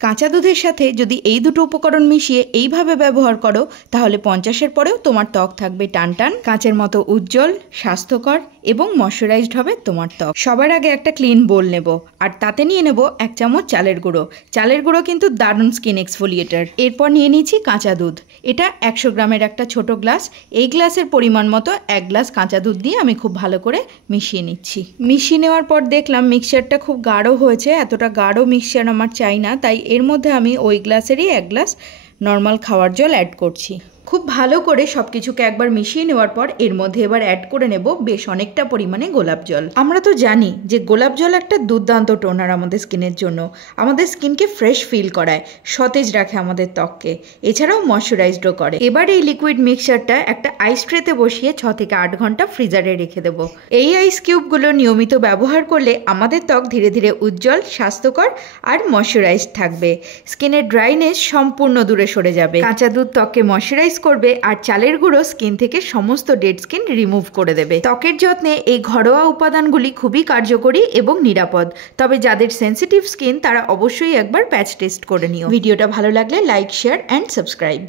কাঁচা দুধের সাথে যদি এই দুটো উপকরণ মিশিয়ে এইভাবে ব্যবহার করো তাহলে 50-এর পরেও তোমার ত্বক থাকবে টানটান, কাঁচের মতো উজ্জ্বল, স্বাস্থ্যকর এবং ময়শ্চারাইজড হবে তোমার ত্বক। সবার আগে একটা ক্লিন বোল নেব আর তাতে নিয়ে নেব 1 চামচ চালের গুঁড়ো। চালের গুঁড়ো কিন্তু দারুণ স্কিন এক্সফোলিয়েটার। এরপর নিয়ে নিয়েছি কাঁচা দুধ। এটা 100 গ্রামের একটা ছোট গ্লাস। এই গ্লাসের পরিমাণ মতো 1 গ্লাস কাঁচা দুধ দিয়ে আমি খুব ভালো করে মিশিয়ে নিচ্ছি। মিশিয়ে নেওয়ার পর দেখলাম মিক্সচারটা খুব গাঢ় হয়েছে। এতটা গাঢ় মিক্সচার আমার চাই না, তাই এর মধ্যে আমি ওই গ্লাসেরই 1 গ্লাস নর্মাল খাওয়ার জল অ্যাড করছি। খুব ভালো করে সব কিছুকে একবার মিশিয়ে নেওয়ার পর এর মধ্যে এবার অ্যাড করে নেব বেশ অনেকটা পরিমাণে গোলাপ জল। আমরা তো জানি যে গোলাপ জল একটা দুর্দান্ত টোনার আমাদের স্কিনের জন্য। আমাদের স্কিনকে ফ্রেশ ফিল করায়, সতেজ রাখে আমাদের ত্বককে, এছাড়াও ময়শ্চারাইজডও করে। এবার এই লিকুইড মিক্সচারটা একটা আইস ট্রেতে বসিয়ে 6 থেকে 8 ঘন্টা ফ্রিজারে রেখে দেবো। এই আইস কিউবগুলো নিয়মিত ব্যবহার করলে আমাদের ত্বক ধীরে ধীরে উজ্জ্বল, স্বাস্থ্যকর আর ময়শ্চারাইজড থাকবে। স্কিনের ড্রাইনেস সম্পূর্ণ দূরে সরে যাবে। কাঁচা দুধ ত্বককে ময়শ্চারাইজ করবে আর চালের গুঁড়ো স্কিন থেকে সমস্ত ডেড স্কিন রিমুভ করে দেবে। ত্বকের যত্নে এই ঘরোয়া উপাদানগুলি খুবই কার্যকরী এবং নিরাপদ। তবে যাদের সেনসিটিভ স্কিন তারা অবশ্যই একবার প্যাচ টেস্ট করে নিও। ভিডিওটা ভালো লাগলে লাইক, শেয়ার অ্যান্ড সাবস্ক্রাইব।